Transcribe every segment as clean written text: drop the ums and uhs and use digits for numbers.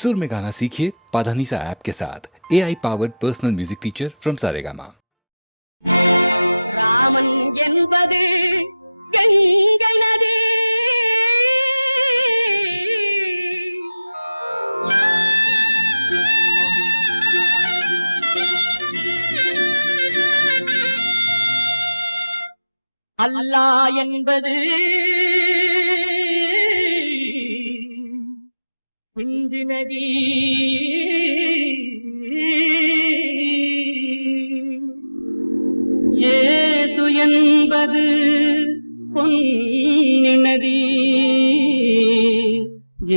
सुर में गाना सीखिए पाधानीसा ऐप के साथ। AI powered personal music teacher from Saregama. Raman என்பது கங்கை நதி, அல்லாஹ் என்பது சிந்து நதி, ஏது என்பது பொன்னி நதி,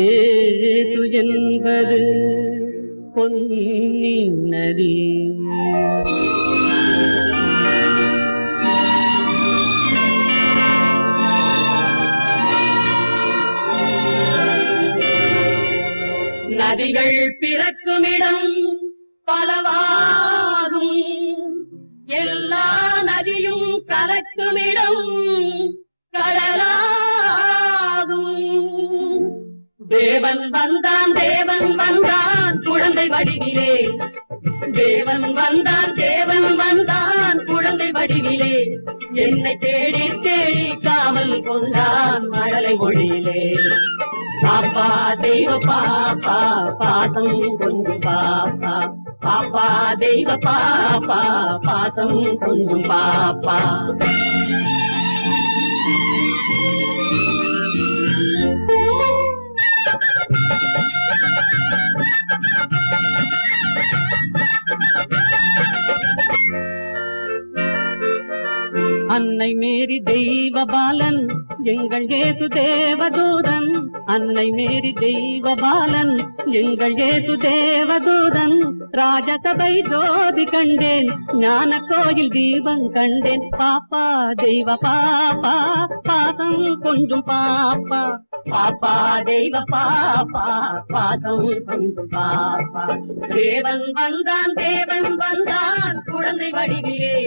ஏது என்பது பொன்னி நதி. நதிகள் பிறக்குமிடம் பலவாகும், எல்லா நதியும் கலக்குமிடம் கடலாகும். தேவன் வந்தான் தேவன் வந்தான் குழந்தை வடிவிலே, தேவன் வந்தான் தேவன் வந்தான் குழந்தை வடிவிலே, என்னை தேடி தேடி காவல் கொண்டான் மழலை மொழியிலே. பாப்பா தெய்வ பாப்பா பாசம் கொஞ்சம் பாப்பா, பாப்பா தெய்வ பாப்பா பாசம் கொஞ்சம் பாப்பா. அன்னை மேரி தெய்வ பாலன் எங்கள் இயேசு தேவதூதன், அன்னை மேரி தெய்வ பாலன் எங்கள் இயேசு தேவதூதன். ராஜசபை ஜோதி கண்டேன், ஞான கோயில் தீபம் கண்டேன். பாப்பா தெய்வ பாப்பா பாசம் கொஞ்சம் பாப்பா, பாப்பா தெய்வ பாப்பா பாசம் கொஞ்சம் பாப்பா. தேவன் வந்தான் தேவன் வந்தான் குழந்தை வடிவிலே,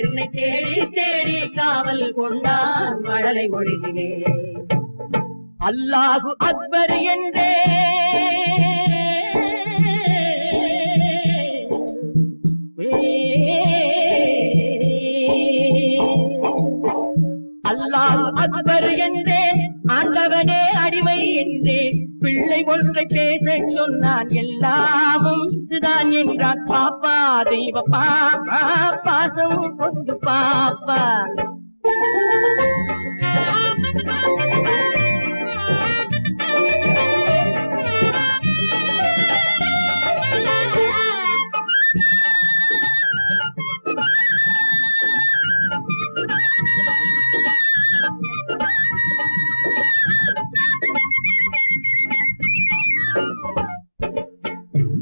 என்னை தேடி தேடி காவல் கொண்டான் மழலை மொழியிலே. அல்லாஹு அக்பர் என்றே அல்லாஹு அக்பர் என்றே, ஆண்டவனே அடிமை என்றே, பிள்ளை ஒன்றை பேச சொன்னான் எல்லாமும் இதுதான் என்றான். பாப்பா தெய்வ பாப்பா பாசம் கொண்டு பாப்பா.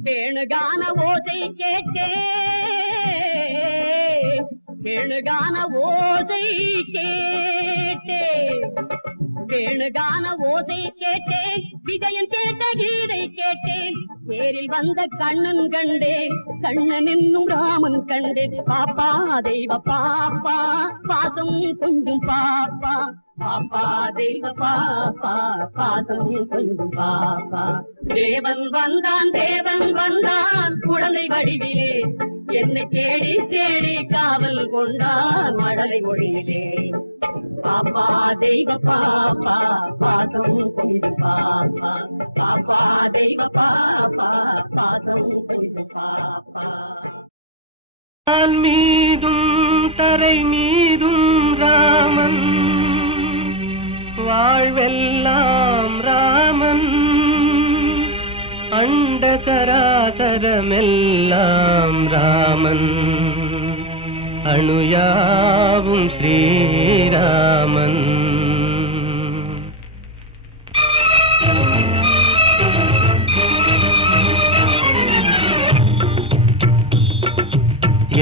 வேணுகான ஓசை கேட்டேன், வேணுகான ஓசை கேட்டேன், வேணுகான ஓசை கேட்டேன், விஜயன் கேட்ட கீதை கேட்டேன். தேரில் வந்த கண்ணன் கண்டேன், கண்ணன் என்னும் ராமன் கண்டேன். பாப்பா தெய்வ பாப்பா பாசம் கொஞ்சம் பாப்பா, பாப்பா தெய்வ பாப்பா பாசம் கொஞ்சம் பாப்பா. தேவன் வந்தான் தேவன் வந்தான் குழந்தை வடிவிலே, என்னை தேடி தேடி காவல் கொண்டான் மழலை மொழியிலே. பாப்பா தெய்வ பாப்பா பாசம் கொஞ்சம் பாப்பா, பாப்பா தெய்வ பாப்பா பாசம் கொஞ்சம் பாப்பா. மீதும் தரை மீதும் ராமன், வாழ்வெல்லாம் ராமன், அண்ட சராசரமெல்லாம் ராமன், அணுயாவும் ஸ்ரீராமன்.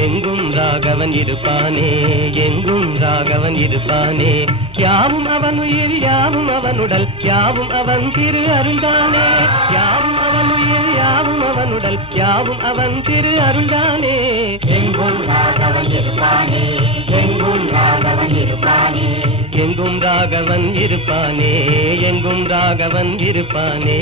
எங்கும் ராகவன் இருப்பானே, எங்கும் ராகவன் இருப்பானே, யாவும் அவன் உயிர் யாவும் அவன் உடல் யாவும் அவன் திரு அருந்தானே, யாவும் அவன் உயிர் யாவும் அவன் உடல் யாவும் அவன் திரு அருந்தானே. எங்கும் ராகவன் இருப்பானே, எங்கும் ராகவன் இருப்பானே, எங்கும் ராகவன் இருப்பானே, எங்கும் ராகவன் இருப்பானே.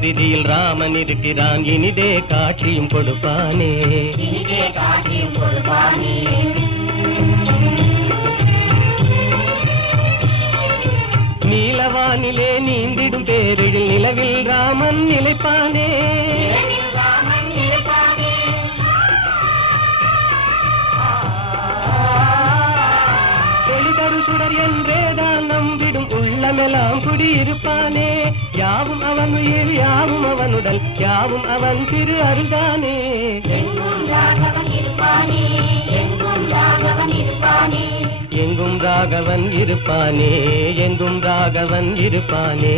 பரிதியில் ராமன் இருக்கிறான், இனிதே காட்சியும் கொடுப்பானே. நீலவானிலே நீந்திடும் பேரில் நிலவில் ராமன் நிலைப்பானே. சுடர் என்றேதான் நம்பிடும் உள்ளமெல்லாம் குடியிருப்பானே. யாவும் அவன் உயிர், யாவும் அவனுடல், யாவும் அவன் திரு அருள்தானே. எங்கும் ராகவன் இருப்பானே, எங்கும் ராகவன் இருப்பானே, எங்கும் ராகவன் இருப்பானே.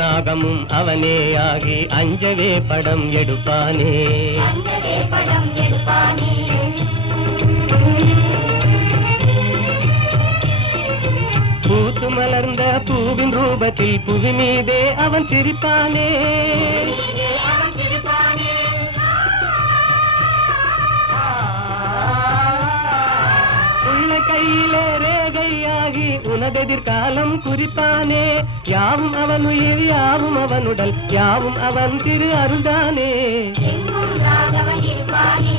நாகமும் அவனே ஆகி அஞ்சவே படம் எடுப்பானே. பூத்து மலர்ந்த பூவின் ரூபத்தில் புவி மீதே அவன் சிரிப்பானே. உள்ள கையிலே ரேகையாகி உனதெதிர்காலம் குறிப்பானே. யாவும் அவன் உயிர், யாவும் அவனுடல், யாவும் அவன் திரு அருள்தானே. எங்கும் ராகவன் இருப்பானே,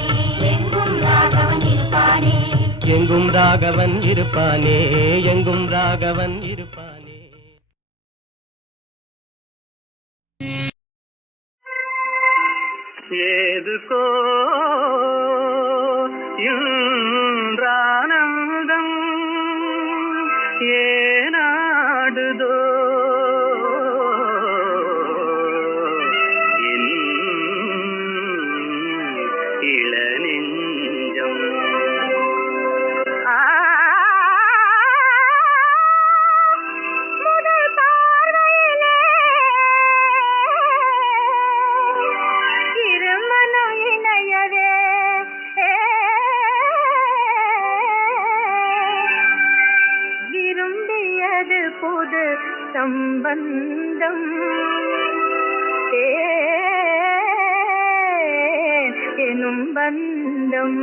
எங்கும் ராகவன் இருப்பானே. ஏதுகோ இன்றானந்தம் ஏனாடுதோ இளநெஞ்சம். புது சம்பந்தம் எனும் பந்தம்.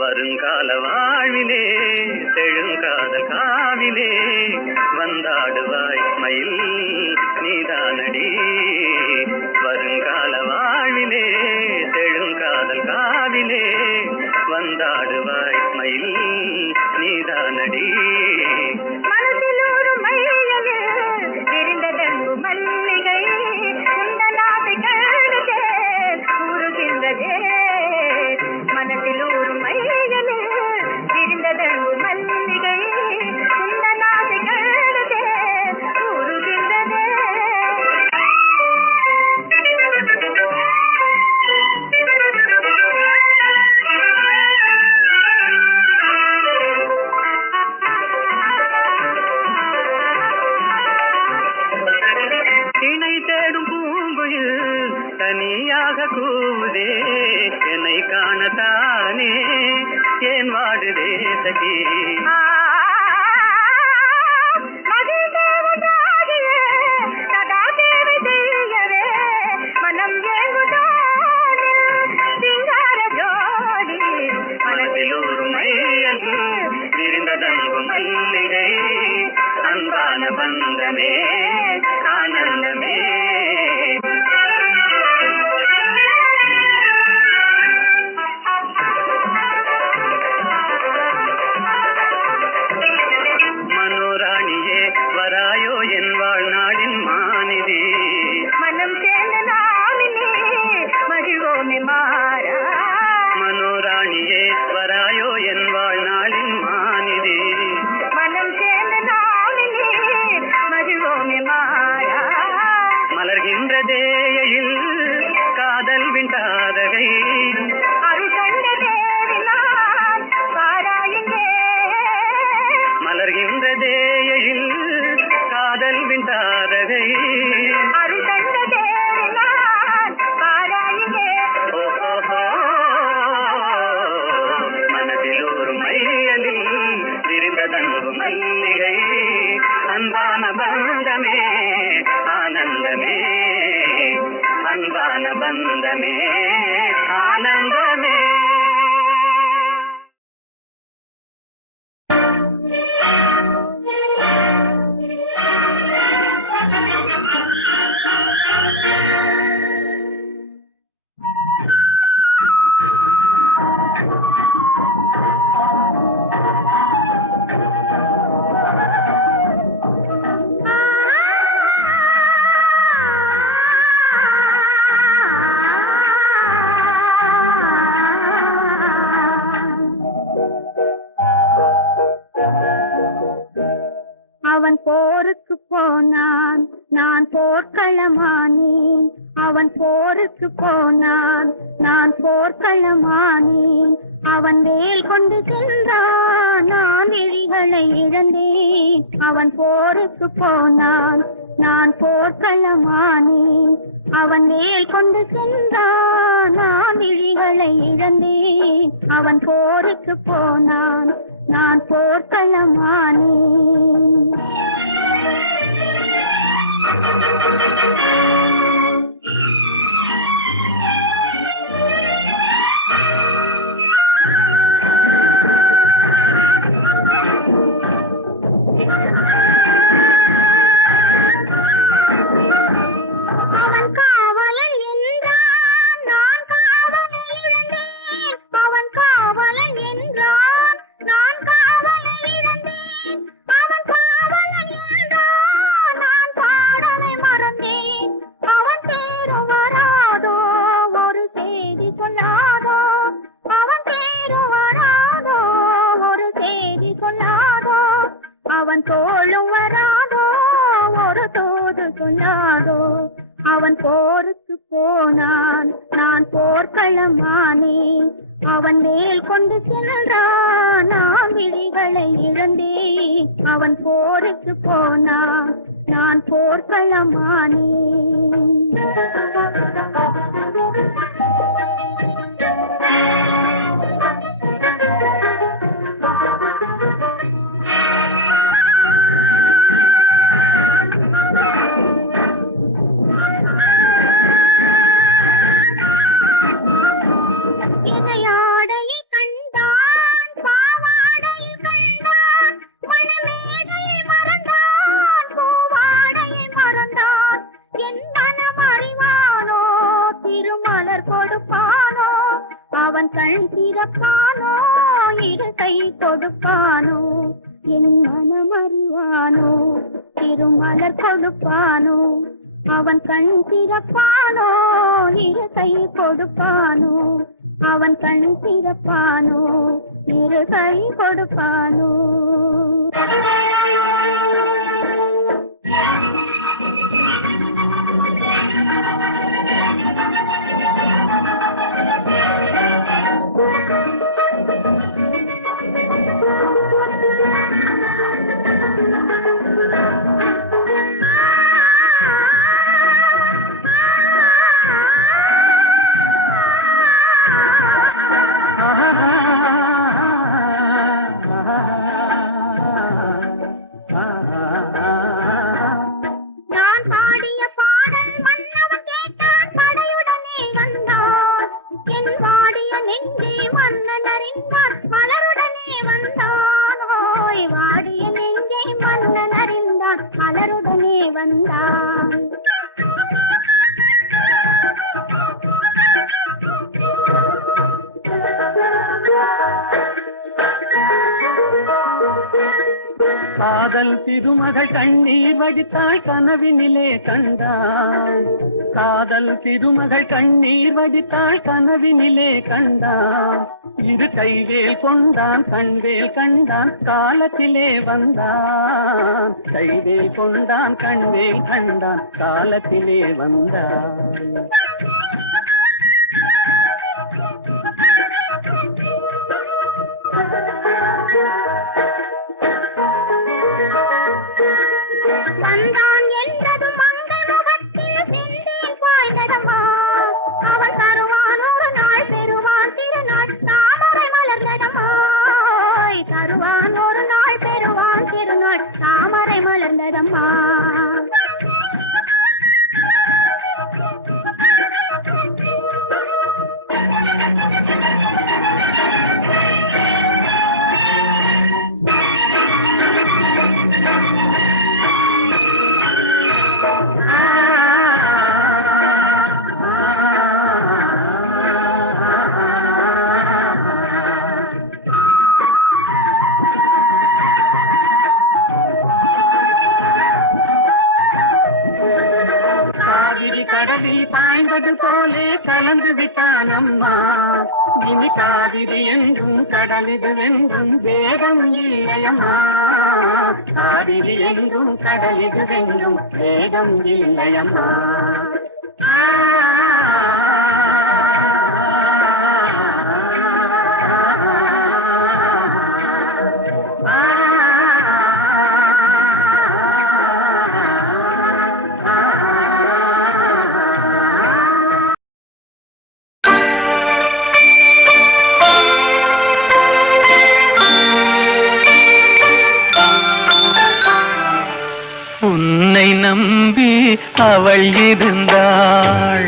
வருங்கால வாழ்விலே தெழுங்காதல் காவிலே வந்தாடுவாய் மயில் நீதானடி. வருங்கால வாழ்விலே தெழுங்காதல் காவிலே வந்தாடுவாய் மயில் நீதானடி. மனதில் ஒரு மையலே விரிந்ததெங்கு மல்லிகை உந்தலாதை கழுதே கூறுகின்றதே. மனதில் ஒரு மையலே விரிந்ததெங்கு மல்லிகை உந்தலாதை கழுதே கூறுகின்றதே. தனியாக கூவுதே என்னை காணத்தானே ஏன் வாடுதே சகி. விரிந்ததங்கும் மல்லிகை அன்பான பந்தமே ஆனந்தமே. மனோராணியே வராயோ என் வாழ்நாளின் மாநிதி. மனம் சேர்ந்த நாளிலே மகிழ்வோமே மாறா. மனோராணியே வராயோ என் வாழ்நாளின் மாநிதி. மனம் சேர்ந்த நாளிலே மகிழ்வோமே மாறா. மலர்கின்றதேயில் காதல் விண்டாதகை அருள் கண்ட தேவினான் பாராயுங்கே. மலர்கின்றதேயில் காதல் விண்டாதகை அருள் கண்ட தேவினான் பாராயுங்கே. ஆனந்தமே ஆனந்தமே. அவன் போருக்கு போனான், நான் போர்க்களமானேன். அவன் போருக்கு போனான், நான் போர்க்களமானேன். அவன் வேல் கொண்டு சென்றான், நான் விழிகளை இழந்தேன். அவன் போருக்கு போனான், நான் போர்க்களமானேன். அவன் வேல் கொண்டு சென்றான், நான் விழிகளை இழந்தேன். அவன் போருக்கு போனான், நான் போர்க்களமானேன். அவன் காவலன் என்றான், நான் காவலை இழந்தேன். அவன் காவலன் என்றான், நான் காவலை இழந்தேன். அவன் காவலன் என்றான், நான் பாடலை மறந்தேன். அவன் தேரும் வராதோ, ஒரு செய்தி சொல்லாதோ. அவன் தேரும் வராதோ, ஒரு செய்தி சொல்லாதோ. அவன் தோளும் வராதோ, ஒரு தூது சொல்லாதோ. அவன் போருக்கு போனான், நான் போர்க்களமானேன். அவன் வேல் கொண்டு சென்றான், நான் விழிகளை இழந்தேன். அவன் போருக்கு போனான், நான் போர்க்களமானேன். இணையாடையை கண்டான், பாவாடையை கண்டான். மணமேடையை மறந்தான், பூவாடையை மறந்தான். என் மனம் அறிவானோ, திருமலர் கொடுப்பானோ. அவன் கண் திறப்பானோ, இரு கை கொடுப்பானோ. என் மனம் அறிவானோ, திருமலர் கொடுப்பானோ. அவன் கண் திறப்பானோ, இரு கை கொடுப்பானோ. அவன் கண் திறப்பானோ, இரு கை கொடுப்பானோ. நான் பாடிய பாடல் மன்னவன் கேட்டான், படையுடனே வந்தான். என் வாடிய நெஞ்சை மன்னன் அறிந்தான், மலருடனே வந்தான். ஓய், வாடிய நெஞ்சை மன்னன் அறிந்தான், மலருடனே வந்தான். காதல் திருமகள் கண்ணீர் வடித்தாள், கனவினிலே கண்டான். காதல் திருமகள் கண்ணீர் வடித்தாள், கனவினிலே கண்டான். இரு கைவேல் கொண்டான், கண்வேல் கண்டான், காலத்திலே வந்தான். கைவேல் கொண்டான், கண்வேல் கண்டான், காலத்திலே வந்தான். வந்தான் என்றதும் மங்கை முகத்தில் செந்தேன் பாய்ந்ததம்மா. அவன் தருவான் ஒரு நாள், பெறுவான் திருநாள், தாமரை மலர்ந்ததம்மா. தருவான் ஒரு நாள், பெறுவான் திருநாள், தாமரை மலர்ந்ததம்மா. காய்ந்தது போலே கலந்து விட்டான் அம்மா. இனி காவிரி என்றும் கடலிது என்றும் வேதம் இல்லையம்மா. காவிரி என்றும் கடலிது என்றும் வேதம் இல்லையம்மா. உன்னை நம்பி அவள் இருந்தாள்,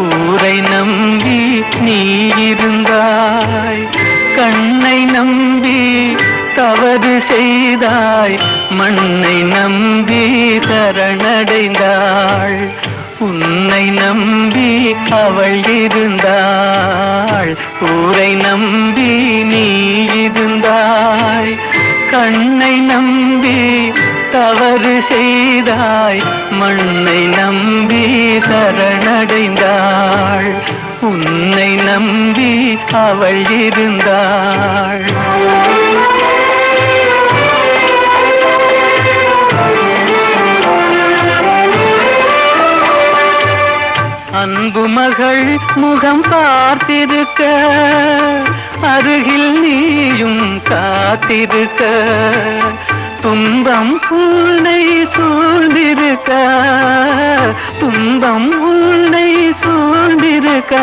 ஊரை நம்பி நீ இருந்தாய். கண்ணை நம்பி தவறு செய்தாய், மண்ணை நம்பி சரணடைந்தாள். உன்னை நம்பி அவள் இருந்தாள், ஊரை நம்பி நீ இருந்தாய். கண்ணை நம்பி தவறு செய்தாய், மண்ணை நம்பி சரணடைந்தாள். உன்னை நம்பி அவள் இருந்தாள். அன்பு மகள் முகம் பார்த்திருக்க, அருகில் நீயும் காத்திருக்க. துன்பம் உன்னை சூழ்ந்திருக்க, துன்பம் உன்னை சூழ்ந்திருக்க.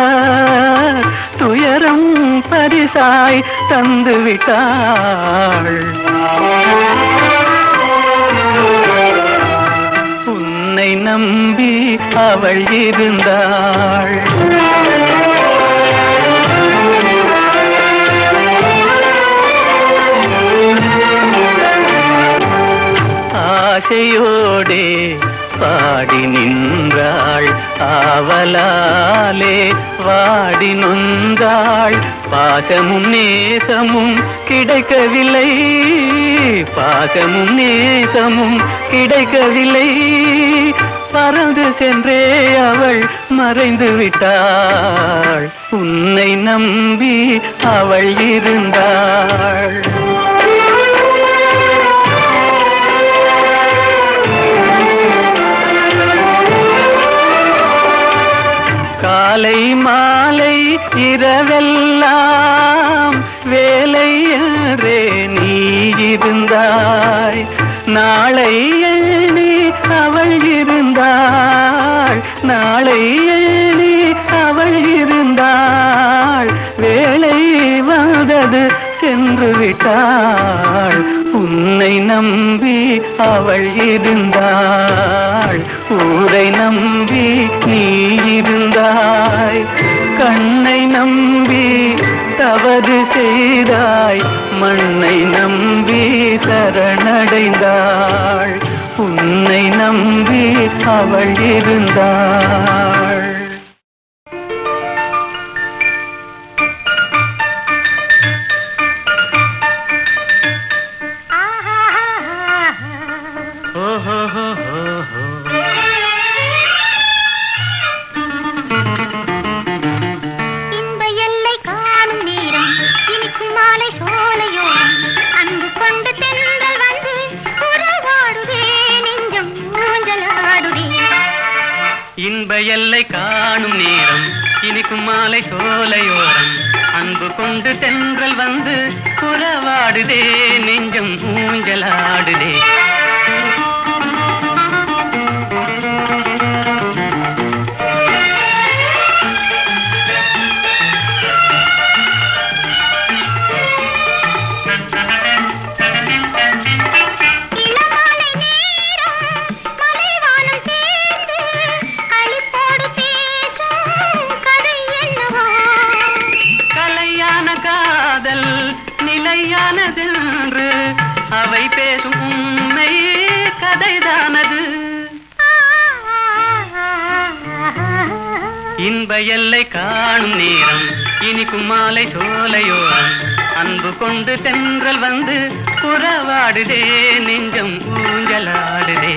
துயரம் பரிசாய் தந்துவிட்டாள். உன்னை நம்பி அவள் இருந்தாள். ஆசையோடே பாடி நின்றாள், ஆவலாலே வாடி நொந்தாள். பாசமும் நேசமும் கிடைக்கவில்லை, பாசமும் நேசமும் கிடைக்கவில்லை. பறந்து சென்றே அவள் மறைந்து விட்டாள். உன்னை நம்பி அவள் இருந்தாள். காலை மாலை இரவெல்லாம் வேலை என்றே நீ இருந்தாய். நாளை எண்ணி அவள் இருந்தாள், நாளை எண்ணி அவள் இருந்தாள். வேலை வந்தது சென்று விட்டாள். உன்னை நம்பி அவள் இருந்தாள், ஊரை நம்பி நீ இருந்தாய். கண்ணை நம்பி தவறு செய்தாய், மண்ணை நம்பி சரணடைந்தாள். உன்னை நம்பி அவள் இருந்தாள். இன்ப எல்லை காணும் நேரம், இனிக்கும் மாலை சோலையோரம். அன்பு கொண்டு தென்றல் வந்து உறவாடுதே, நெஞ்சம் ஊஞ்சலாடுதே. நிலையானதென்று அவை பேசும் உண்மை கதைதானது. இன்ப எல்லை காணும் நேரம், இனிக்கும் மாலை சோலையோரம். அன்பு கொண்டு தென்றல் வந்து உறவாடுதே, நெஞ்சம் ஊஞ்சலாடுதே.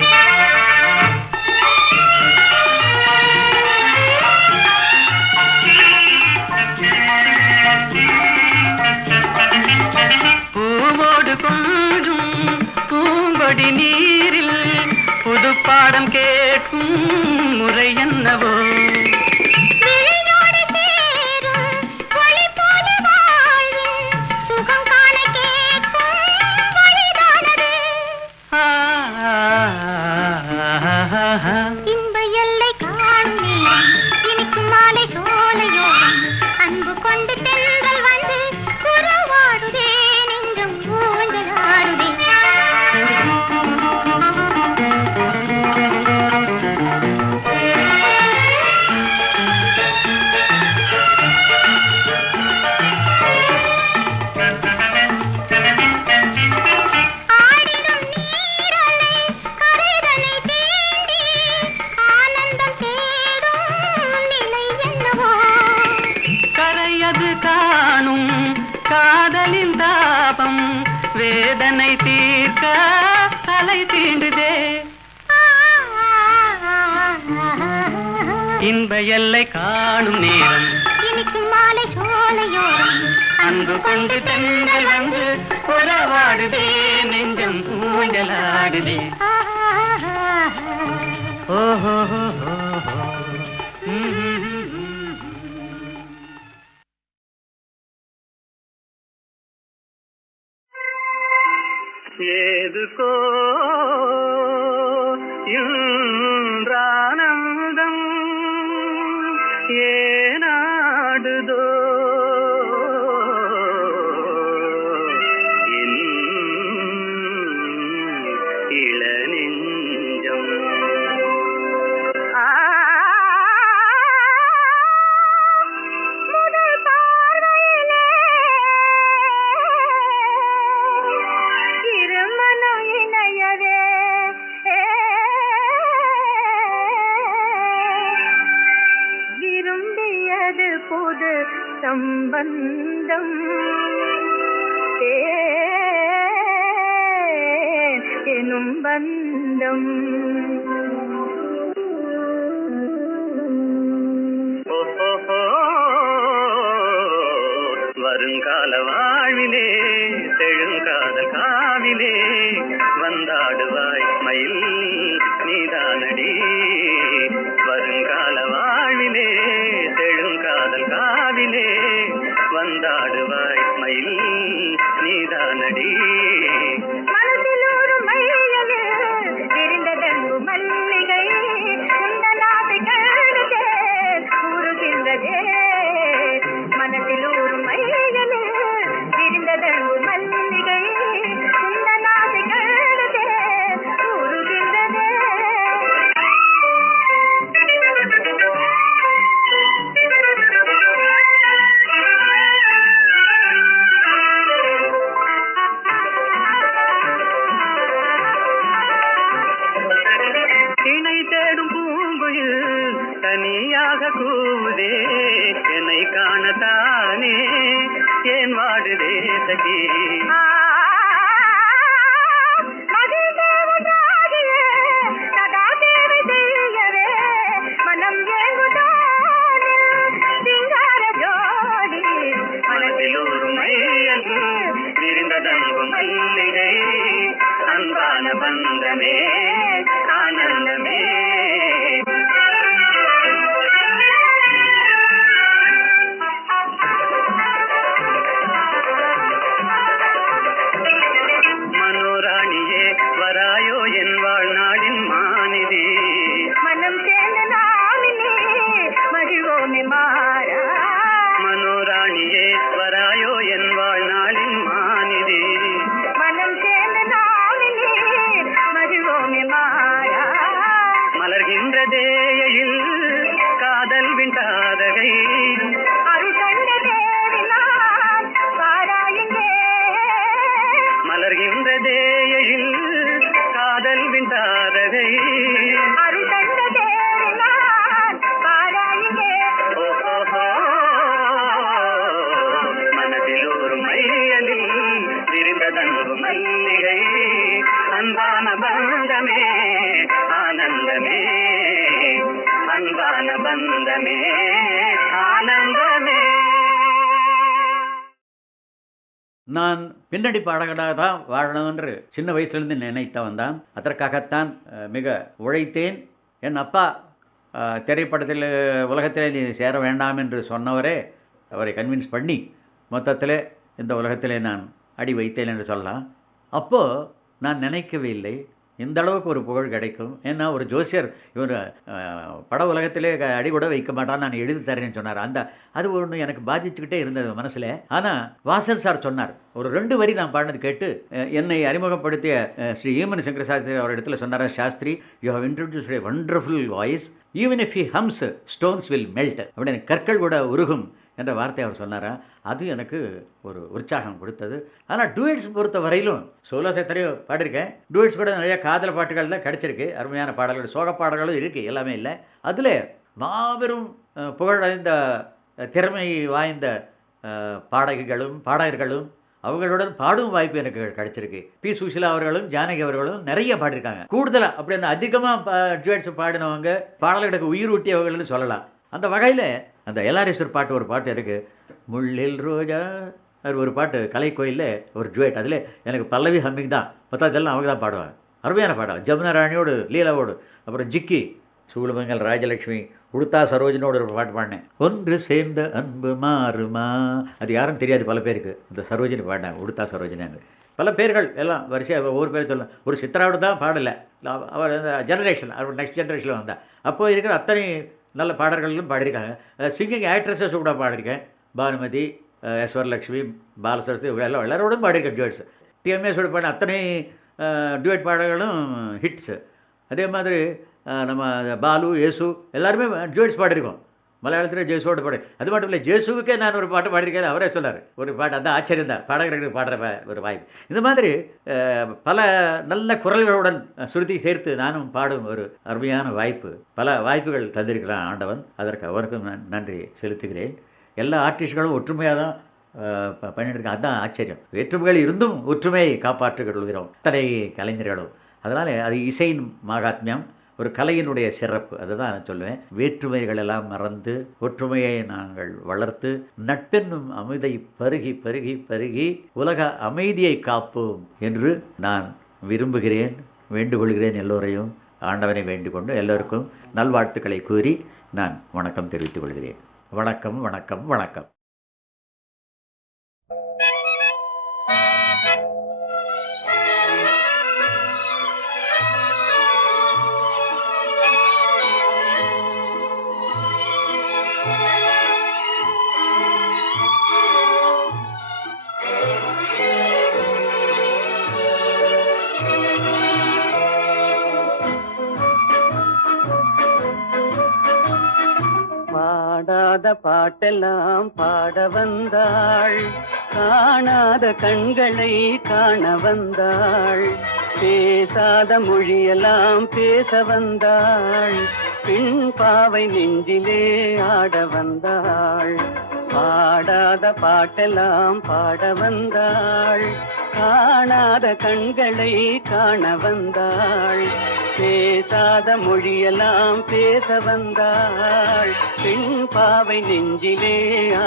பார்க்க அலை தீண்டுதே இன்ப எல்லை காணும் நேரம் இன்னைக்கு மாலை சோலையோரம் அன்பு கொண்டு தென்றல் வந்து உறவாடுதே நெஞ்சம் ஊஞ்சலாடுதே ஓஹோ ஏதுக்கோ இன்றானந்தம் ஏனாடுதோ என் இளநெஞ்சம் முதல் பார்வையிலே இருமனம் இணையவே விரும்பியது புது சம்பந்தம் எனும் பந்தம் ஓஹோ வருங்கால வாழ்விலே செழுங்காதல் காவிலே வந்தாடுவாய் மயில் நீதானடி வருங்கால வாழ்விலே செழுங்காதல் காவிலே வந்தாடுவாய் மயில் நீதானடி மனதில் ஒரு மையவே விரிந்ததெங்கு மல்லிகை குண்டலாசை கழுதே கூறுகின்றதே மனதில் ஒரு மையவே விரிந்ததெங்கு மல்லிகை குண்டலாசை கழுதே கூறுகின்றதே இணை தேடும் பூங்குயில் தனியாக கூவுதே என்னை காணத்தானே ஏன் வாடுதே சகி மனதில் ஒரு மையல் விரிந்ததங்கும் மல்லிகை அன்பான பந்தமே ஆனந்தமே மனோராணியே வராயோ என் வாழ்நாளின் மாநிதி மனம் சேர்ந்த நாளிலே மகிழ்வோமே மாறா மனோராணியே வராயோ என் வாழ்நாளின் மாநிதி மனம் சேர்ந்த நாளிலே மகிழ்வோமே மாறா மலர்கின்றதே எழில் காதல் விண்டாதகை அருள் கண்ட தேவினான் பாராயுங்கே மலர்கின்றதே எழில் காதல் விண்டாதகை அருள் கண்ட தேவினான் பாராயுங்கே ஓஹோ மனதில் ஒரு மையலில் விரிந்ததங்கு மல்லிகை அன்பான பந்தமே ஆனந்தமே அன்பான பந்தமே ஆனந்தமே நான் பின்னணி பாடகராக தான் வாழணும் என்று சின்ன வயசுலேருந்து நினைத்தவன் தான். அதற்காகத்தான் மிக உழைத்தேன். என் அப்பா திரைப்படத்தில் உலகத்தில் நீ சேர வேண்டாம் என்று சொன்னவரே அவரை கன்வின்ஸ் பண்ணி மொத்தத்தில் இந்த உலகத்திலே நான் அடி வைத்தேன் என்று சொல்லலாம். அப்போது நான் நினைக்கவே இல்லை இந்த அளவுக்கு ஒரு புகழ் கிடைக்கும். ஏன்னா ஒரு ஜோசியர் இவர் பட உலகத்திலே அடி கூட வைக்க மாட்டான், நான் எழுதி தரேன்னு சொன்னார். அது ஒன்று எனக்கு பாதிச்சுக்கிட்டே இருந்தது மனசில். ஆனால் வாசல் சார் சொன்னார், ஒரு 2 வரி நான் பாடினது கேட்டு என்னை அறிமுகப்படுத்திய ஸ்ரீ ஈமன் சங்கர சாஸ்திரி அவர் இடத்துல சொன்னார், Shastri you have introduced a wonderful voice, even if he hums stones will melt, அப்படின்னு கற்கள் கூட உருகும் என்ற வார்த்தை அவர் சொன்னாரா. அது எனக்கு ஒரு உற்சாகம் கொடுத்தது. ஆனால் டூயட்ஸ் பொறுத்த வரையிலும் சோலோஸ் எத்தனையோ பாடிருக்கேன், டூயட்ஸ் கூட நிறைய காதல் பாட்டுகள் தான் கிடச்சிருக்கு, அருமையான பாடல்கள், சோக பாடல்களும் இருக்குது, எல்லாமே இல்லை. அதில் மாபெரும் புகழடைந்த திறமை வாய்ந்த பாடகர்களும் அவங்களுடன் பாடும் வாய்ப்பு எனக்கு கிடைச்சிருக்கு. பி. சுஷீலா அவர்களும் ஜானகி அவர்களும் நிறைய பாடியிருக்காங்க. கூடுதலாக அப்படி அந்த அதிகமாக டுவெட்ஸ் பாடினவங்க, பாடல்களுக்கு உயிர் ஊட்டியவர்கள்னு சொல்லலாம். அந்த வகையில் அந்த எல்ஆர்எஸ்வர் பாட்டு ஒரு பாட்டு இருக்கு, முள்ளில் ரோஜா, அது ஒரு பாட்டு கலைக்கோயிலில் ஒரு டுவேட். அதில் எனக்கு பல்லவி ஹம்மிங் தான், மற்றதெல்லாம் அவங்க தான் பாடுவாங்க. அருமையான பாடம். ஜமுனா ராணியோடு லீலாவோடு, அப்புறம் ஜிக்கி, சூளுமங்கல் ராஜலட்சுமி, உடுத்தா சரோஜனோட ஒரு பாட்டு பாடினேன், ஒன்று சேர்ந்த அன்பு மாறுமா. அது யாரும் தெரியாது பல பேருக்கு. இந்த சரோஜினி பாடினாங்க, உடுத்தா சரோஜினி. பல பேர்கள் எல்லாம் வரிசையாக ஒவ்வொரு பேர் சொல்லலாம். ஒரு சித்ராவோடு தான் பாடலை, அவர் அந்த ஜெனரேஷன், அவர் நெக்ஸ்ட் ஜெனரேஷனில் வந்தால். அப்போ இருக்கிற அத்தனை நல்ல பாடல்களும் பாடியிருக்காங்க. சிங்கிங் ஆக்ட்ரஸஸ் கூட பாடியிருக்கேன். பானுமதி, ஈஸ்வரலட்சுமி, பாலசரஸ்வதி, இவங்க எல்லாரோடும் பாடியிருக்கேன் டுவேட்ஸ். டிஎம்எஸோட பாடின அத்தனை டுவேட் பாடல்களும் ஹிட்ஸு. அதே மாதிரி நம்ம பாலு, யேசு எல்லாருமே டுவேட்ஸ் பாடியிருக்கோம். மலையாளத்தில் ஜேசுவோட பாடு. அது மட்டும் இல்லை, ஜேசுவுக்கே நான் ஒரு பாட்டு பாடியிருக்கேன், அவரே சொன்னார் ஒரு பாட்டு. அந்த ஆச்சரியம் தான், பாடகர்களுக்கு பாடுற ஒரு வாய்ப்பு. இந்த மாதிரி பல நல்ல குரல்களுடன் சுருதி சேர்த்து நானும் பாடும் ஒரு அருமையான வாய்ப்பு, பல வாய்ப்புகள் தந்திருக்கிறான் ஆண்டவன். அதற்கு அவருக்கும் நன்றி செலுத்துகிறேன். எல்லா ஆர்டிஸ்ட்களும் ஒற்றுமையாக தான் பண்ணிட்டு இருக்கேன். அதுதான் ஆச்சரியம். வேற்றுமைகள் இருந்தும் ஒற்றுமையை காப்பாற்றுகிறோம் அத்தனை கலைஞர்களும். அதனால் அது இசையின் மகாத்மியம், ஒரு கலையினுடைய சிறப்பு. அதுதான் நான் சொல்லுவேன். வேற்றுமைகள் எல்லாம் மறந்து ஒற்றுமையை நாங்கள் வளர்த்து நட்பென்னும் அமிர்தை பருகி பருகி பருகி உலக அமைதியை காப்போம் என்று நான் விரும்புகிறேன், வேண்டுகொள்கிறேன். எல்லோரையும் ஆண்டவனை வேண்டிக் கொண்டு எல்லோருக்கும் நல்வாழ்த்துக்களை கூறி நான் வணக்கம் தெரிவித்துக் கொள்கிறேன். வணக்கம், வணக்கம், வணக்கம். பாடாத பாட்டெல்லாம் பாட வந்தாள், காணாத கண்களை காண வந்தாள், பேசாத மொழியெல்லாம் பேச வந்தாள், பெண் பாவை நெஞ்சிலே ஆட வந்தாள். பாடாத பாட்டெல்லாம் பாட வந்தாள், காணாத கண்களை காண வந்தாள், பேசாத மொழியெல்லாம் பேச வந்தாள், பெண் பாவை நெஞ்சிலே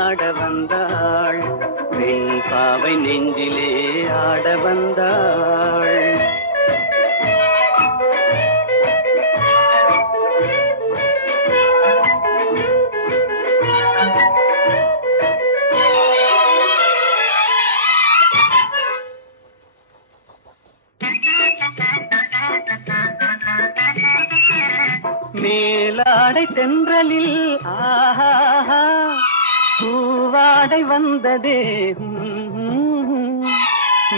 ஆட வந்தாள், பெண் பாவை நெஞ்சிலே ஆட வந்தாள். மேலாடை தென்றலில் ஆஹா பூவாடை வந்ததே,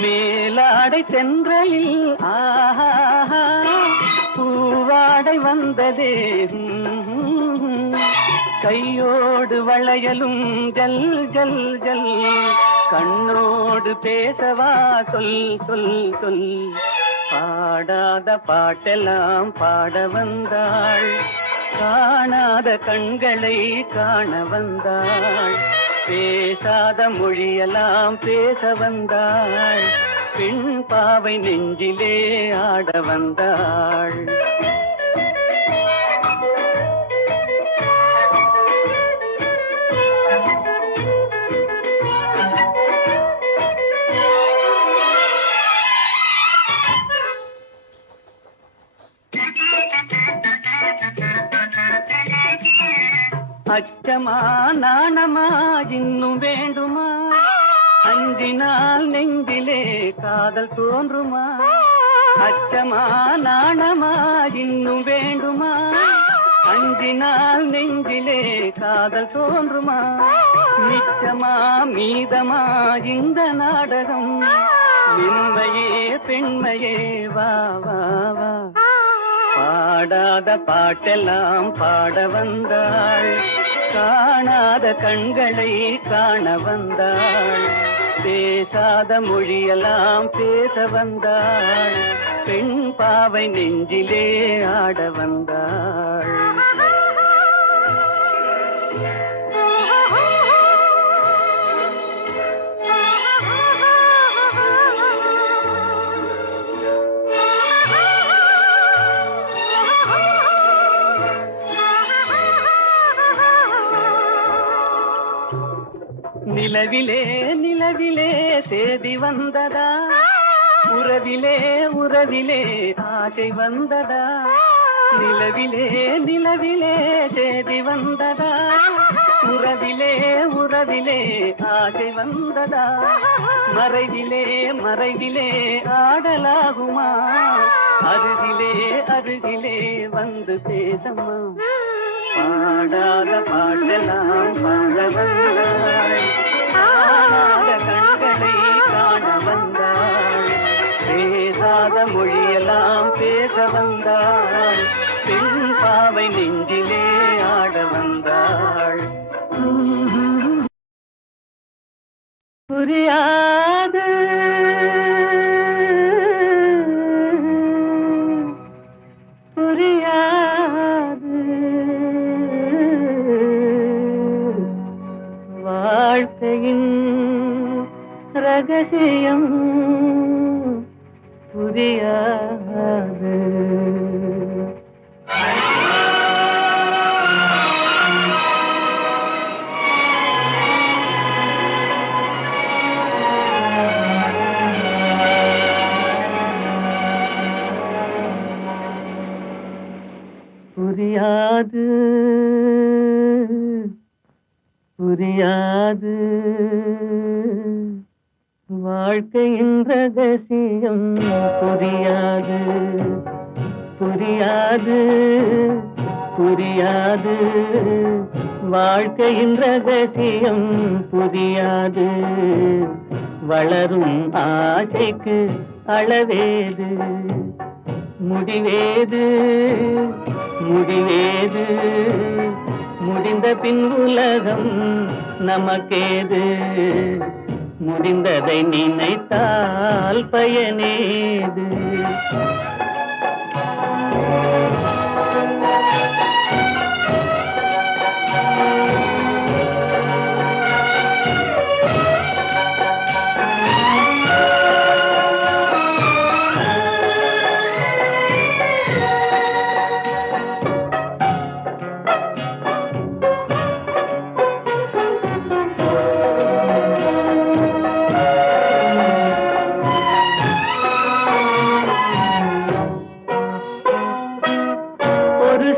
மேலாடை தென்றலில் ஆஹா பூவாடை வந்ததே, கையோடு வளையலும் ஜல் ஜல் ஜல், கண்ணோடு பேசவா சொல் சொல் சொல். பாடாத பாட்டெல்லாம் பாட வந்தாள், காணாத கண்களை காண வந்தாள், பேசாத மொழியெல்லாம் பேச வந்தாள், பெண் பாவை நெஞ்சிலே ஆட வந்தாள். அச்சமா நாணமா இன்னும் வேண்டுமா, அஞ்சினால் நெஞ்சிலே காதல் தோன்றுமா, அச்சமா நாணமா இன்னும் வேண்டுமா, அஞ்சினால் நெஞ்சிலே காதல் தோன்றுமா, நிச்சமா மீதமா இந்த நாடகம், மென்மையே பெண்மையே வா வா வா. பாடாத பாட்டெல்லாம் பாட வந்தாள், காணாத கண்களை காண வந்தாள், பேசாத மொழியெல்லாம் பேச வந்தாள், பெண் பாவை நெஞ்சிலே ஆட வந்தாள். நிலவிலே நிலவிலே சேதி வந்ததா உறவிலே உறவிலே ஆசை வந்ததா நிலவிலே நிலவிலே சேதி வந்ததா உறவிலே உறவிலே ஆசை வந்ததா மறைவிலே மறைவிலே ஆடலாகுமா அருகிலே அருகிலே வந்து பேசம்மா பாடாத பாடலாம் பாட வந்தாள் காணாத கண்களை காண வந்தாள் பேசாத மொழியெல்லாம் பேச வந்தாள் பெண் பாவை நெஞ்சிலே ஆட வந்தாள் புரியாது புரியாது வாழ்க்கையின் ரகசியம் புரியாது புரியாது புரியாது வாழ்க்கையின் ரகசியம் புரியாது புரியாது புரியாது வாழ்க்கையின் ரகசியம் புரியாது வளரும் ஆசைக்கு அளவேது முடிவேது முடிவேது முடிந்த பின் உலகம் நமக்கேது முடிந்ததை நினைத்தால் பயனேது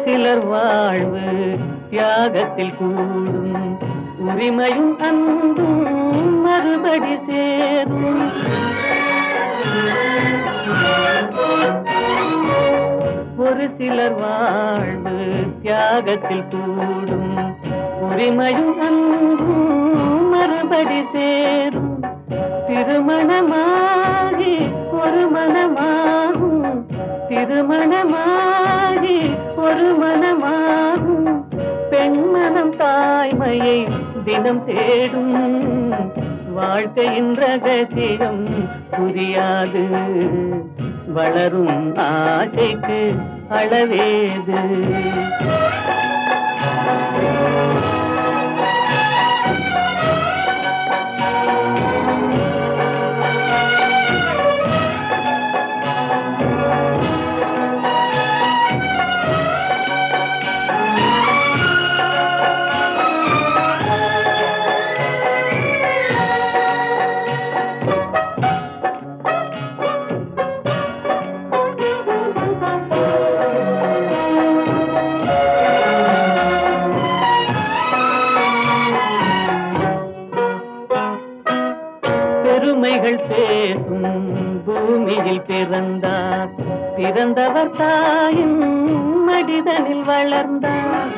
சிலர் வாழ்வு தியாகத்தில் கூடும் உரிமையும் அன்பும் மறுபடி சேரும் ஒரு சிலர் வாழ்வு தியாகத்தில் கூடும் உரிமையும் அன்பும் மறுபடி சேரும் திருமணமாகி ஒரு மனமாகும் திருமணமாகி ஒரு மனமாகும் பெண்மனம் தாய்மையை தினம் தேடும் வாழ்க்கையின் ரகசியம் புரியாது வளரும் ஆசைக்கு அளவேது பெருமைகள் பேசும் பூமியில் பிறந்தார் பிறந்தவர் தாயின் மடிதனில் வளர்ந்தார்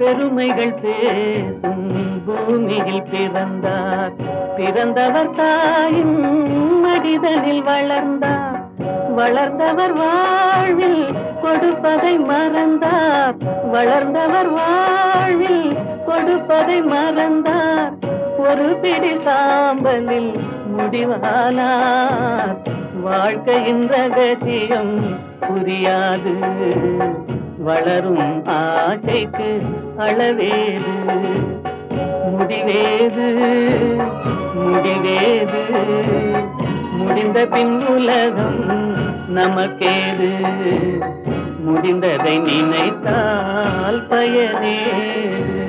பெருமைகள் பேசும் பூமியில் பிறந்தார் பிறந்தவர் தாயின் மடிதனில் வளர்ந்தார் வளர்ந்தவர் வாழ்வில் கொடுப்பதை மறந்தார் வளர்ந்தவர் வாழ்வில் கொடுப்பதை மறந்தார் ஒரு பிடி சாம்பலில் முடிவானார் வாழ்க்கையின் ரகசியம் புரியாது வளரும் ஆசைக்கு அளவேது முடிவேது முடிவேது முடிந்த பின் உலகம் நமக்கேது முடிந்ததை நினைத்தால் பயனேது